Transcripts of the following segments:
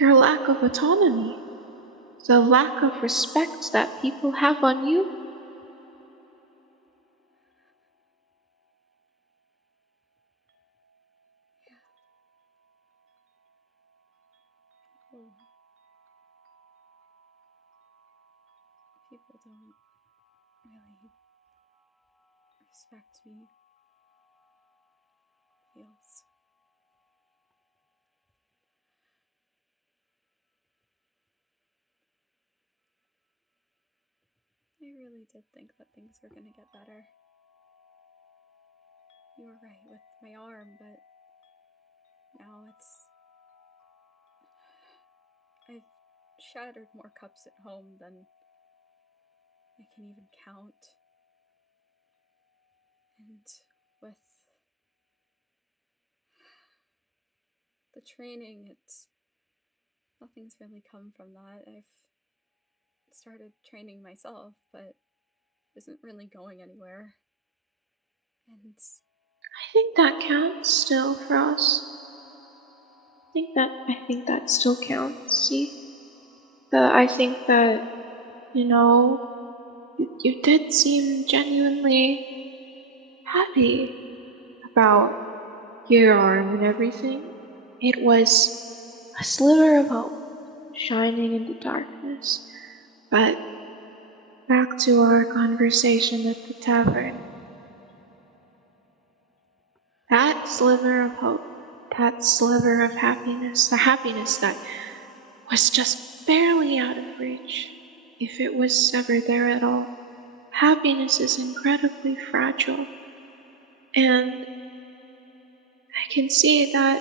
your lack of autonomy, the lack of respect that people have on you. People don't really respect me. Feels. I really did think that things were gonna get better. You were right with my arm, but now I've shattered more cups at home than I can even count. And with the training, nothing's really come from that. I've started training myself, but isn't really going anywhere. And I think that counts still for us. I think that still counts. See, I think that you did seem genuinely happy about your arm and everything. It was a sliver of hope shining in the darkness. But back to our conversation at the tavern. That sliver of hope, that sliver of happiness, the happiness that was just barely out of reach, if it was ever there at all. Happiness is incredibly fragile. And I can see that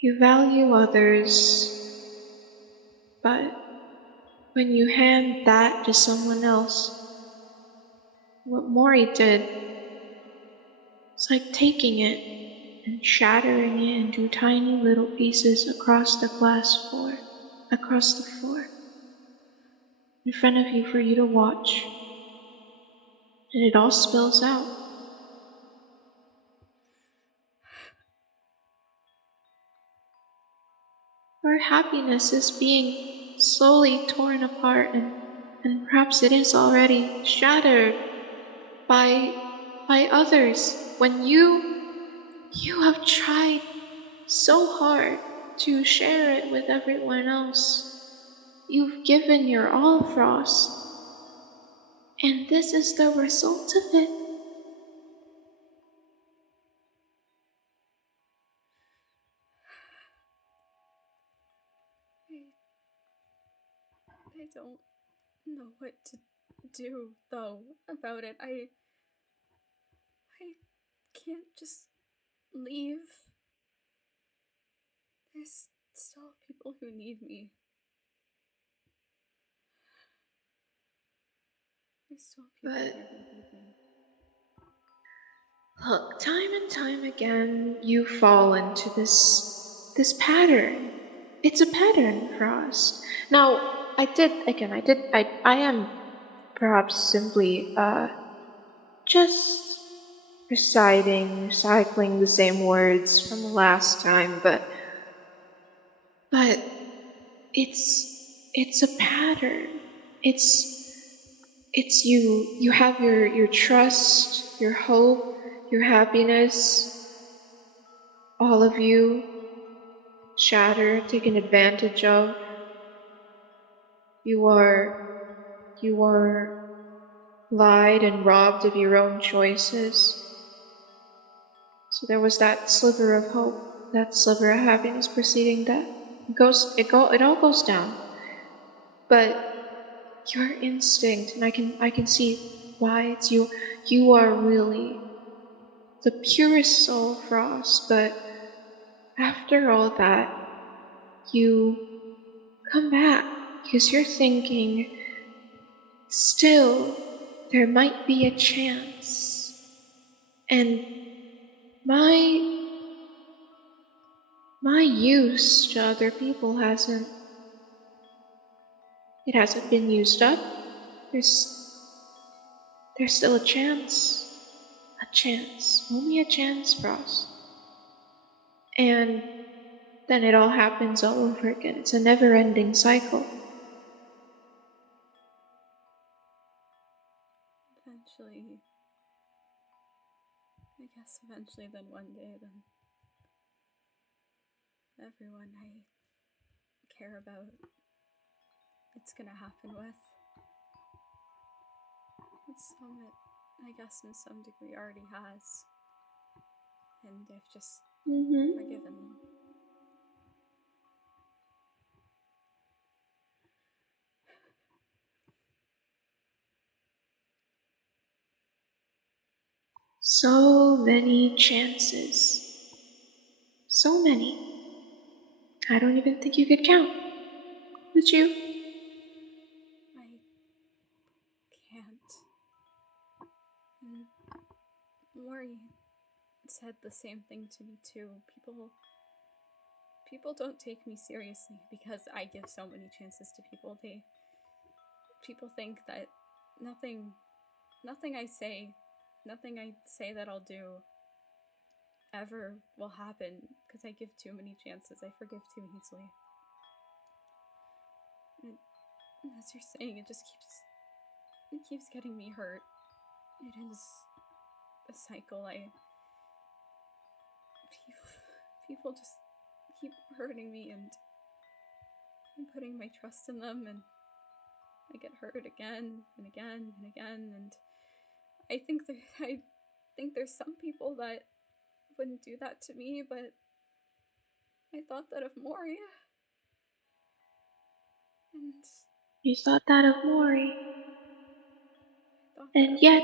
you value others, but when you hand that to someone else, what Mori did, it's like taking it and shattering it into tiny little pieces across the floor, in front of you for you to watch. And it all spills out. Our happiness is being slowly torn apart, and perhaps it is already shattered by others when you have tried so hard to share it with everyone else. You've given your all, Frost, and this is the result of it. I don't know what to do, though, about it. I can't just leave. There's still people who need me. There's still people here who need me. Look, time and time again, you fall into this pattern. It's a pattern, Frost. Now, I am perhaps simply, just recycling the same words from the last time, but it's a pattern. It's you have your trust, your hope, your happiness, all of you shattered, taken advantage of. You are lied and robbed of your own choices. So there was that sliver of hope, that sliver of happiness preceding that. It all goes down. But your instinct, and I can see why it's you. You are really the purest soul, Frost. But after all that, you come back because you're thinking, still, there might be a chance. And my use to other people hasn't been used up. There's still a chance. A chance. Only a chance, Frost. And then it all happens all over again. It's a never-ending cycle. Eventually, I guess eventually then one day, then everyone I care about, it's gonna happen with. I guess in some degree already has. And I've just forgiven them. So many chances. So many. I don't even think you could count. Would you? I can't. And Mori said the same thing to me too. People don't take me seriously because I give so many chances to people. People think that nothing I say that I'll do ever will happen because I give too many chances. I forgive too easily. And as you're saying, it keeps getting me hurt. It is a cycle. People just keep hurting me, and I'm putting my trust in them, and I get hurt again and again and again. And I think there's some people that wouldn't do that to me, but I thought that of Mori. And you thought that of Mori. And yet,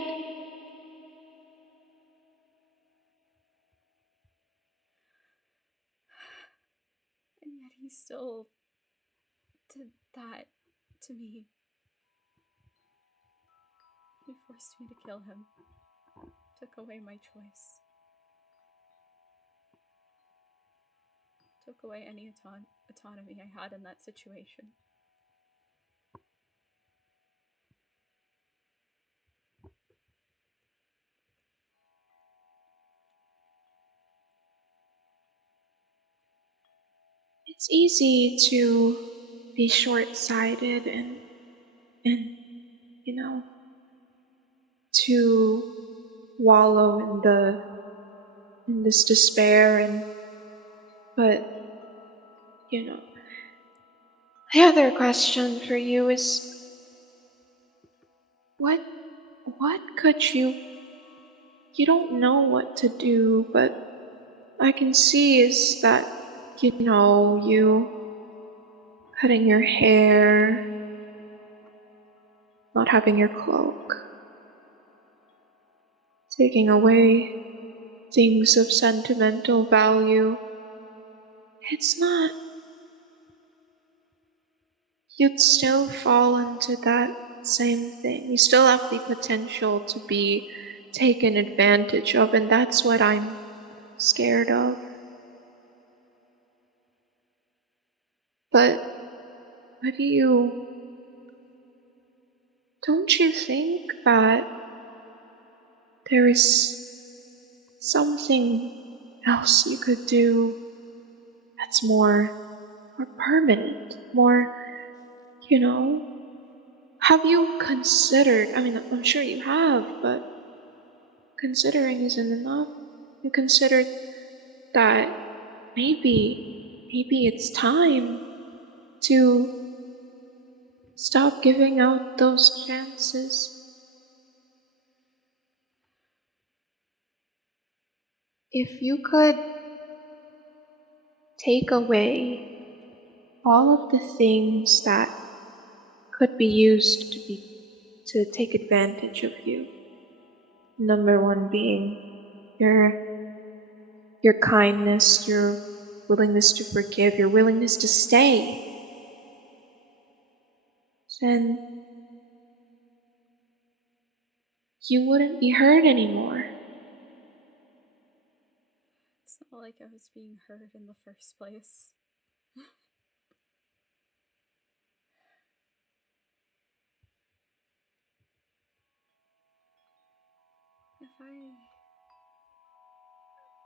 he still did that to me. He forced me to kill him. Took away my choice. Took away any autonomy I had in that situation. it's easy to be short-sighted and to wallow in this despair but the other question for you is what could you don't know what to do, but I can see is that you cutting your hair, not having your cloak, taking away things of sentimental value. It's not. You'd still fall into that same thing. You still have the potential to be taken advantage of, and that's what I'm scared of. But don't you think that there is something else you could do that's more permanent, more, have you considered, I mean, I'm sure you have, but considering isn't enough. You considered that maybe it's time to stop giving out those chances. If you could take away all of the things that could be used to take advantage of you. Number one being your kindness, your willingness to forgive, your willingness to stay. Then you wouldn't be hurt anymore. It's not like I was being hurt in the first place.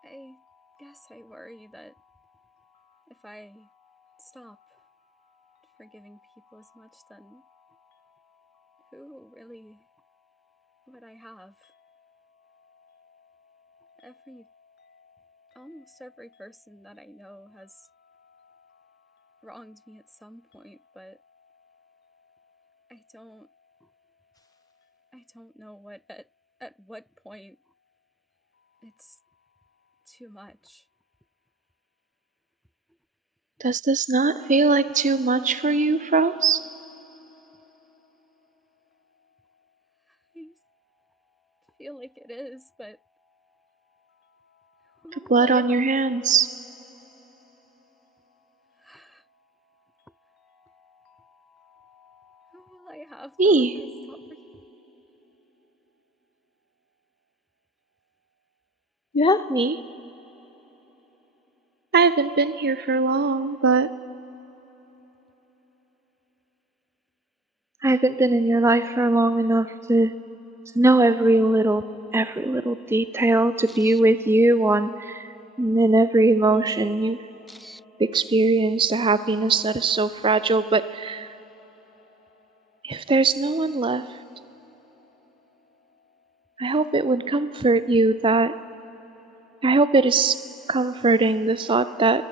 I guess I worry that if I stop forgiving people as much, then who really would I have? Almost every person that I know has wronged me at some point, but I don't know at what point it's too much. Does this not feel like too much for you, Frost? I feel like it is, but The blood on your hands. Who will I have though if I Me. stop forgiving? You have me. I haven't been here for long, but I haven't been in your life for long enough to know every little detail, to be with you in every emotion you've experienced, the happiness that is so fragile. But if there's no one left, I hope it would comfort you I hope it is comforting the thought that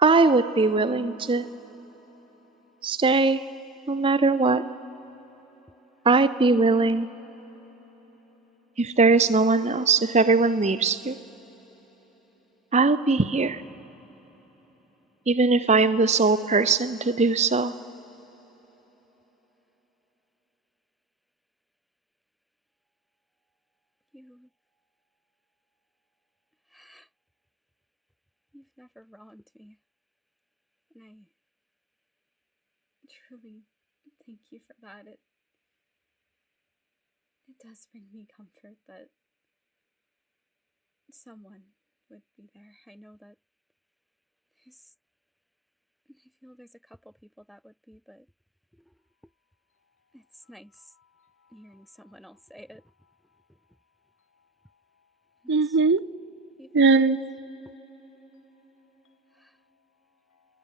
I would be willing to stay no matter what. I'd be willing if there is no one else, if everyone leaves you. I'll be here, even if I am the sole person to do so. You've never wronged me, and I truly thank you for that. It does bring me comfort that someone would be there. I know that I feel there's a couple people that would be, but it's nice hearing someone else say it. And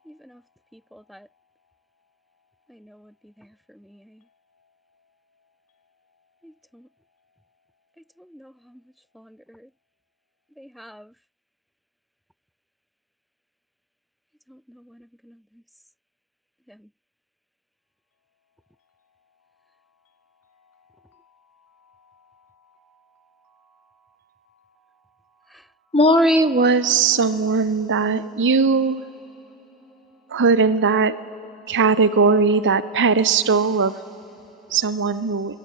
Even of the people that I know would be there for me, I don't know how much longer they have. I don't know when I'm gonna lose him. Mori was someone that you put in that category, that pedestal of someone who would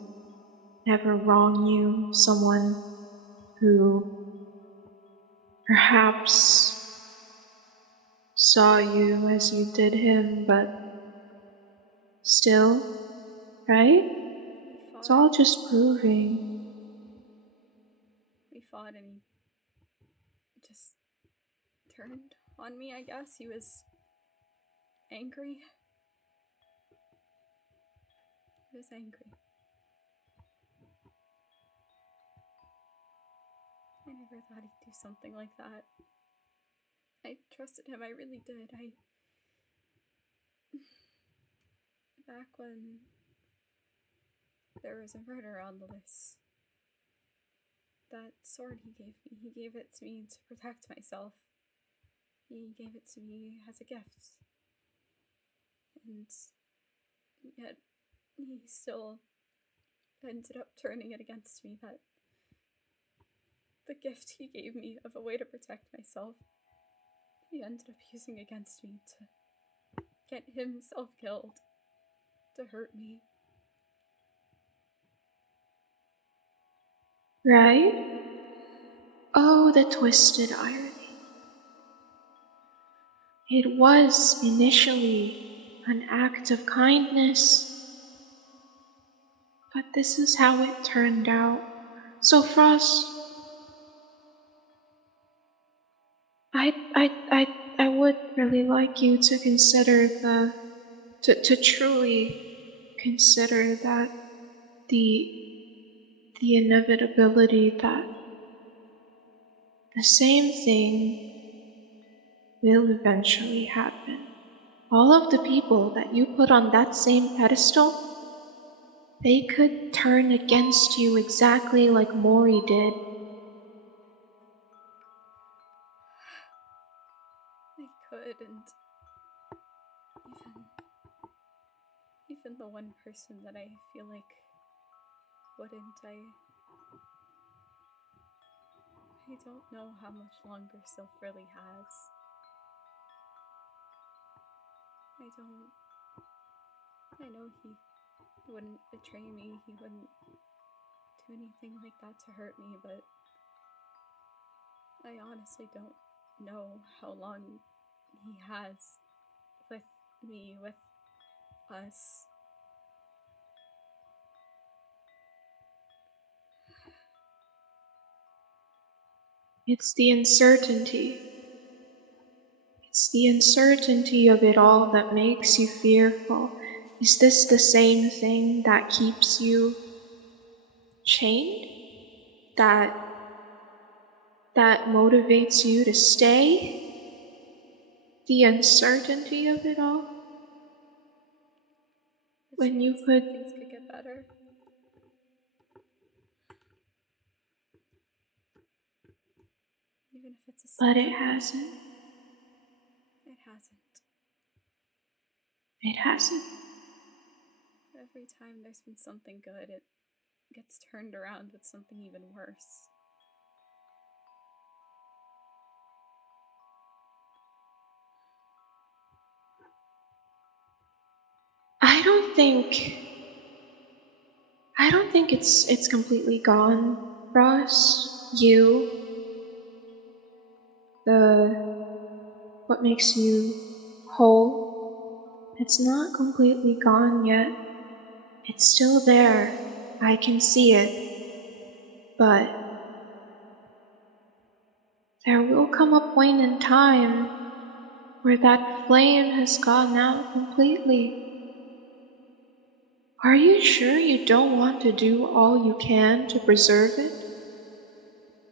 never wrong you, someone who perhaps saw you as you did him, but still, right? It's all just proving. We fought and he just turned on me, I guess. He was angry. He was angry. I never thought he'd do something like that. I trusted him, I really did. Back when there was a murder on the list, that sword he gave it to me to protect myself. He gave it to me as a gift. And yet, he still ended up turning it against me, that the gift he gave me of a way to protect myself, he ended up using against me to get himself killed, to hurt me. Right? Oh, the twisted irony. It was initially an act of kindness, but this is how it turned out. So Frost, I would really like you to consider to truly consider that the inevitability that the same thing will eventually happen. All of the people that you put on that same pedestal, they could turn against you exactly like Mori did. They could, and even the one person that I feel like wouldn't, I don't know how much longer Sylph really has. I know he wouldn't betray me, he wouldn't do anything like that to hurt me, but I honestly don't know how long he has with me, with us. It's the uncertainty. It's the uncertainty of it all that makes you fearful. Is this the same thing that keeps you chained? That motivates you to stay? The uncertainty of it all? The When you chance could, that things could get better. Even if it's a but sliver. it hasn't. It hasn't. It hasn't. Every time there's been something good, it gets turned around with something even worse. I don't think it's completely gone, Ross. What makes you whole, it's not completely gone yet. It's still there. I can see it. But there will come a point in time where that flame has gone out completely. Are you sure you don't want to do all you can to preserve it?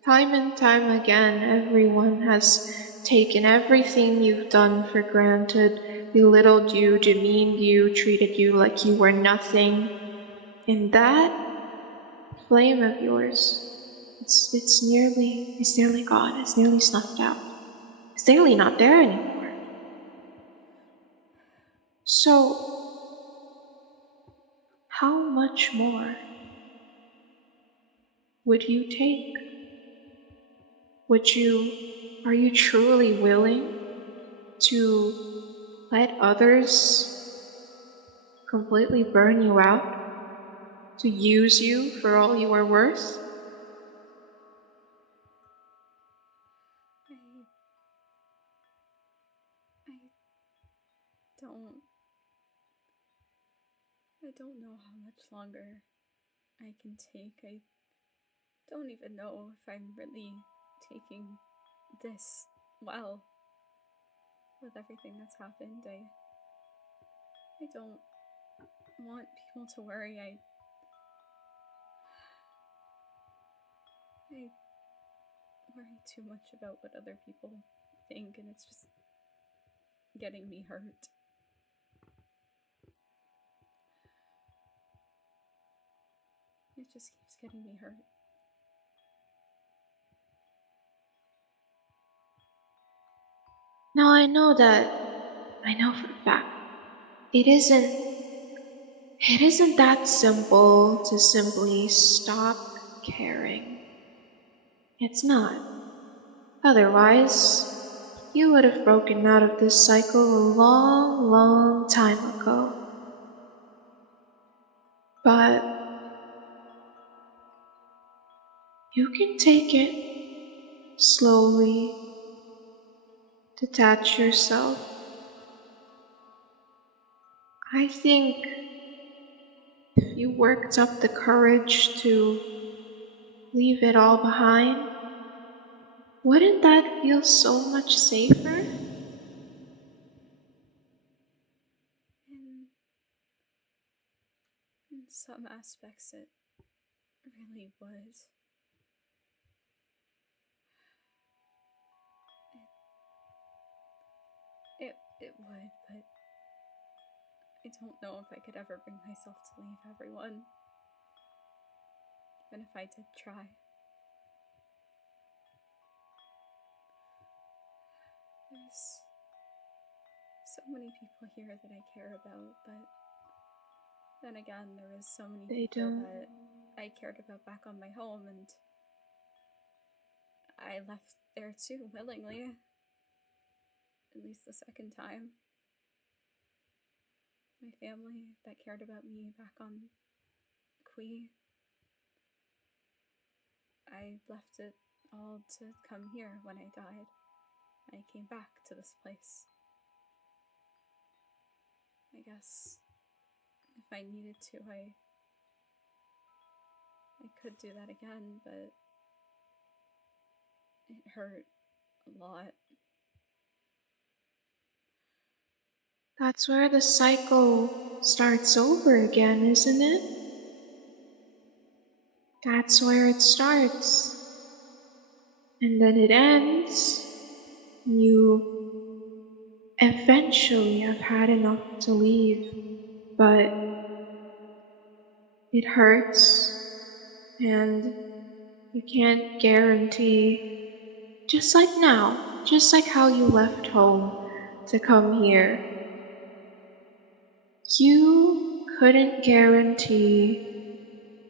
Time and time again, everyone has taken everything you've done for granted, belittled you, demeaned you, treated you like you were nothing. And that flame of yours, it's nearly gone, it's nearly snuffed out. It's nearly not there anymore. So, how much more would you take? Are you truly willing to let others completely burn you out? To use you for all you are worth? I don't know how much longer I can take. I don't even know if I'm really taking this well with everything that's happened. I don't want people to worry. I worry too much about what other people think, and it's just getting me hurt. It just keeps getting me hurt. Now I know for a fact, it isn't that simple to simply stop caring. It's not. Otherwise, you would have broken out of this cycle a long, long time ago. But you can take it slowly, detach yourself. I think if you worked up the courage to leave it all behind, wouldn't that feel so much safer? In some aspects, it really was. It would, but I don't know if I could ever bring myself to leave everyone, even if I did try. There's so many people here that I care about, but then again, there was so many people that I cared about back on my home, and I left there too, willingly. At least the second time. My family that cared about me back on Kui. I left it all to come here when I died. I came back to this place. I guess if I needed to, I could do that again, but it hurt a lot. That's where the cycle starts over again, isn't it? That's where it starts. And then it ends. You eventually have had enough to leave, but it hurts, and you can't guarantee, just like now, just like how you left home to come here, you couldn't guarantee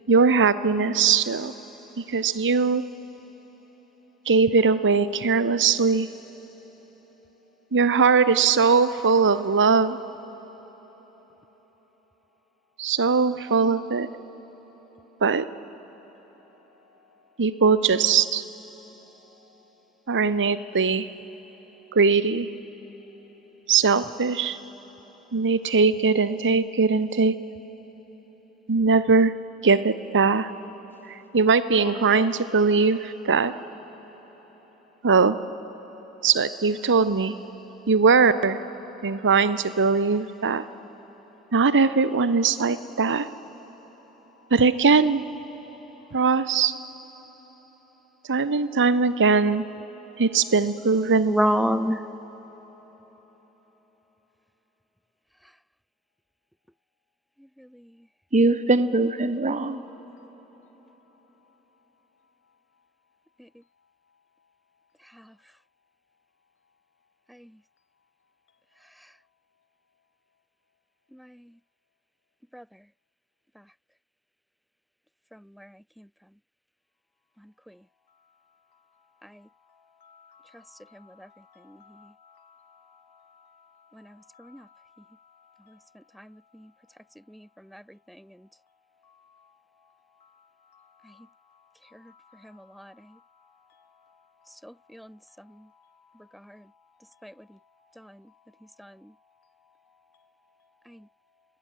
your happiness still because you gave it away carelessly. Your heart is so full of love, so full of it, but people just are innately greedy, selfish, and they take it and take it and take it, and never give it back. You might be inclined to believe that, well, that's what you've told me. You were inclined to believe that not everyone is like that. But again, Ross, time and time again, it's been proven wrong. You've been proven wrong. My brother, back from where I came from, on Kui. I trusted him with everything. When I was growing up, he always spent time with me, protected me from everything, and I cared for him a lot. I still feel in some regard, despite what he's done, I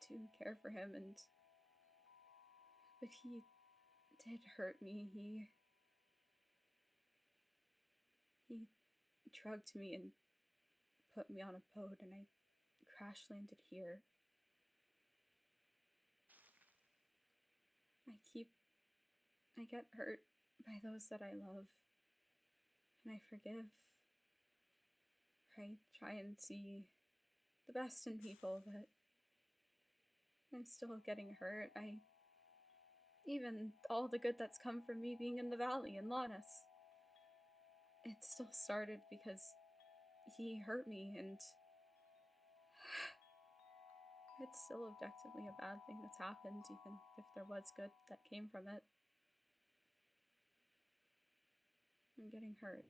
do care for him, but he did hurt me. He drugged me and put me on a boat, and I crash landed here. I get hurt by those that I love, and I forgive. I try and see the best in people, but I'm still getting hurt. Even all the good that's come from me being in the valley in Lannis, it still started because he hurt me, and it's still objectively a bad thing that's happened, even if there was good that came from it. I'm getting hurt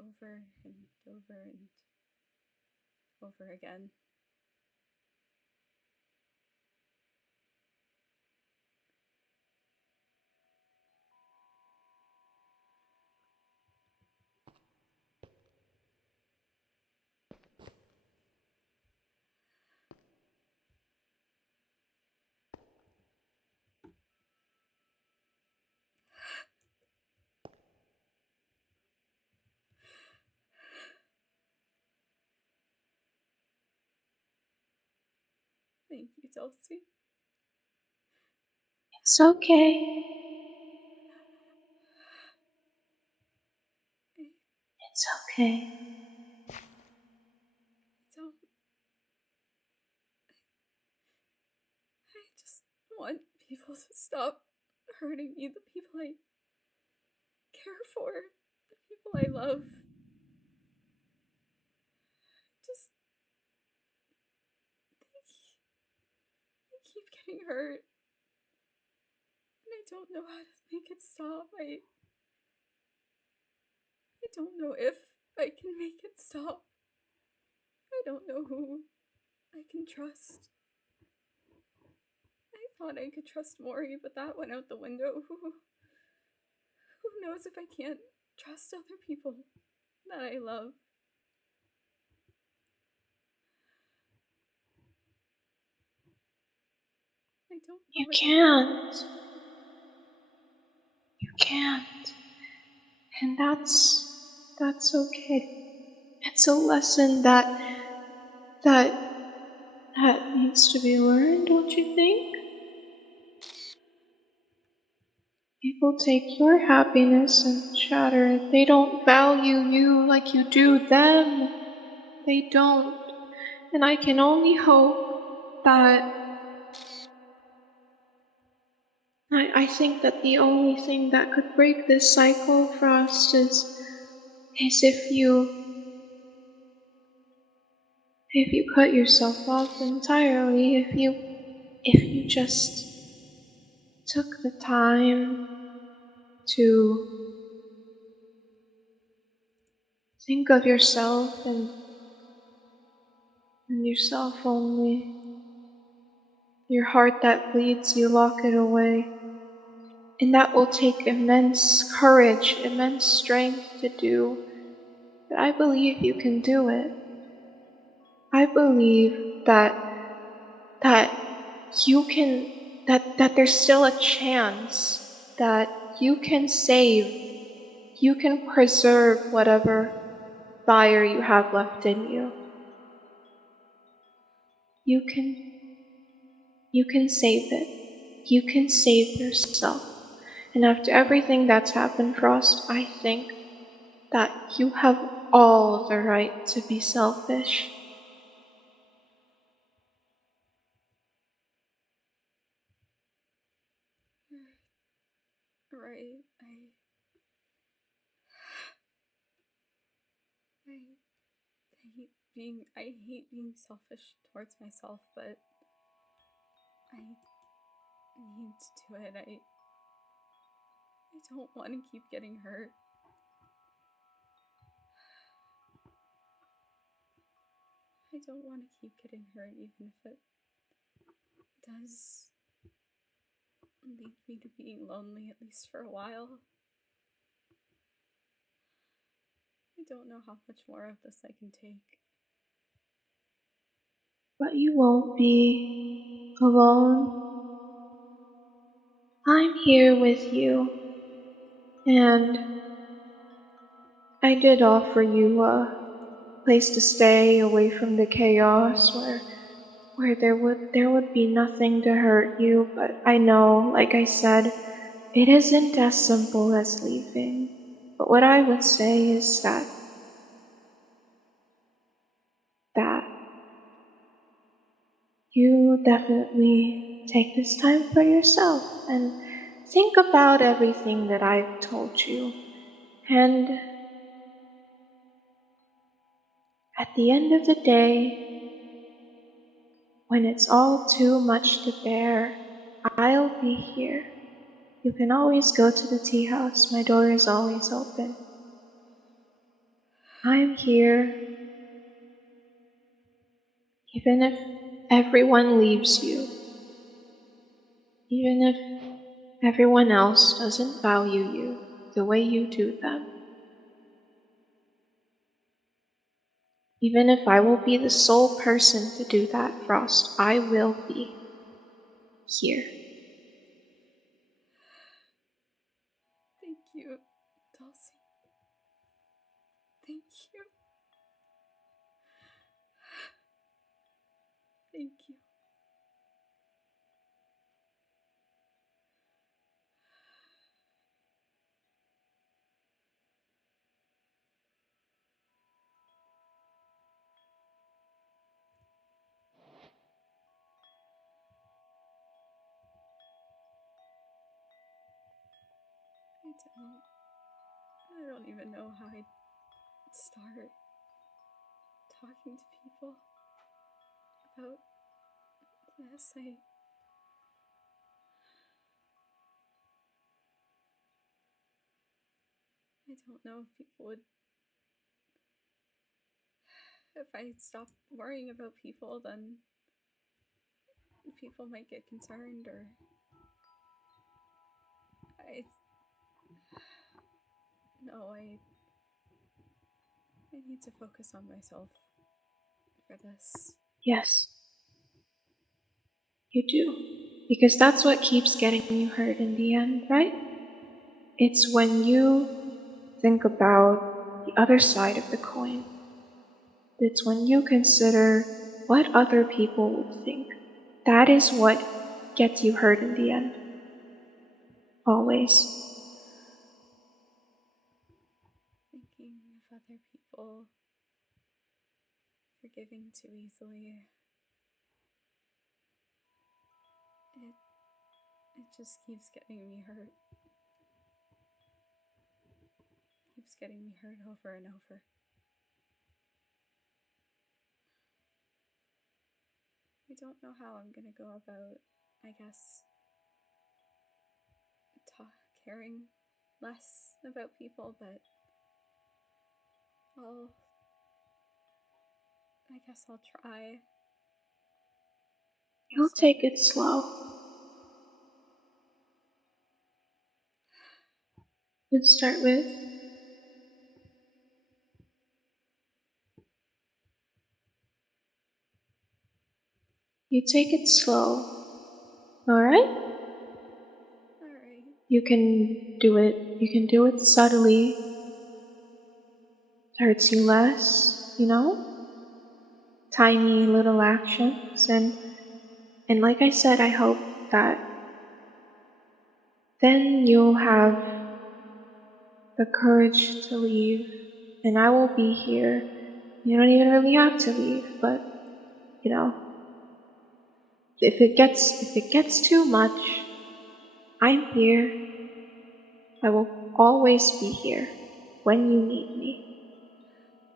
over and over and over again. Thank you, Dulcie. It's okay. It's okay. want people to stop hurting me, the people I care for, the people I love. Just, I keep getting hurt, and I don't know how to make it stop. I don't know if I can make it stop. I don't know who I can trust. I thought I could trust Maury, but that went out the window. Who knows if I can't trust other people that I love? I don't know. You can't. You can't. And that's okay. It's a lesson that needs to be learned, don't you think? People take your happiness and shatter it. They don't value you like you do them. They don't. And I can only hope that I think that the only thing that could break this cycle, Frost, is if you cut yourself off entirely, if you just took the time to think of yourself and yourself only. Your heart that bleeds, you lock it away. And that will take immense courage, immense strength to do. But I believe you can do it. I believe that you can that there's still a chance that you can preserve whatever fire you have left in you. You can save it. You can save yourself. And after everything that's happened, Frost, I think that you have all the right to be selfish. Right. I hate being selfish towards myself, but I need to do it. I don't want to keep getting hurt. I don't want to keep getting hurt, even if it does lead me to being lonely, at least for a while. I don't know how much more of this I can take. But you won't be alone. I'm here with you. And I did offer you a place to stay away from the chaos where there would be nothing to hurt you, but I know, like I said, it isn't as simple as leaving. But what I would say is that you definitely take this time for yourself and think about everything that I've told you. And at the end of the day, when it's all too much to bear, I'll be here. You can always go to the tea house. My door is always open. I'm here. Even if everyone leaves you, even if everyone else doesn't value you the way you do them, even if I will be the sole person to do that, Frost, I will be here. Thank you, Dulcie. Thank you. Thank you. I don't even know how I'd start talking to people about this. I don't know if people would. If I stop worrying about people, then people might get concerned, or I need to focus on myself for this. Yes, you do. Because that's what keeps getting you hurt in the end, right? It's when you think about the other side of the coin. It's when you consider what other people would think. That is what gets you hurt in the end. Always. Thinking of other people forgiving too easily. It just keeps getting me hurt. Keeps getting me hurt over and over. I don't know how I'm gonna go about, I guess, caring less about people, but I guess I'll try. You'll take it slow. Let's start with you take it slow. Alright? Alright. You can do it subtly. It hurts you less, you know? Tiny little actions, and like I said, I hope that then you'll have the courage to leave, and I will be here. You don't even really have to leave, but you know, if it gets too much, I'm here. I will always be here when you need me.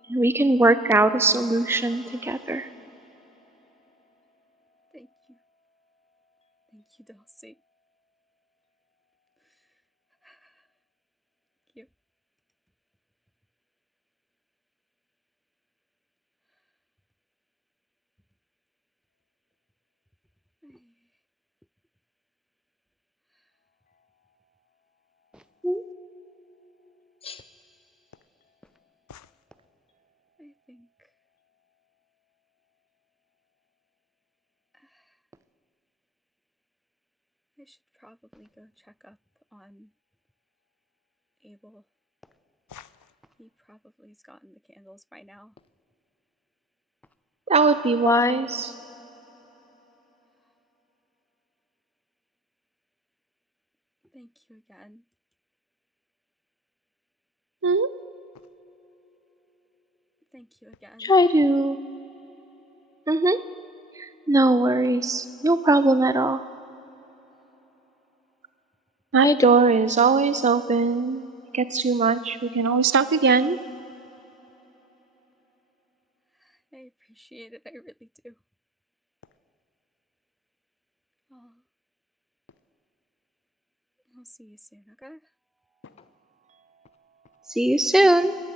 And we can work out a solution together. Thank you. Thank you, DULCIE. Thank you. I think I should probably go check up on Abel. He probably's gotten the candles by now. That would be wise. Thank you again. Thank you again. Try to. No worries. No problem at all. My door is always open. If it gets too much, we can always talk again. I appreciate it. I really do. I'll see you soon, okay? See you soon.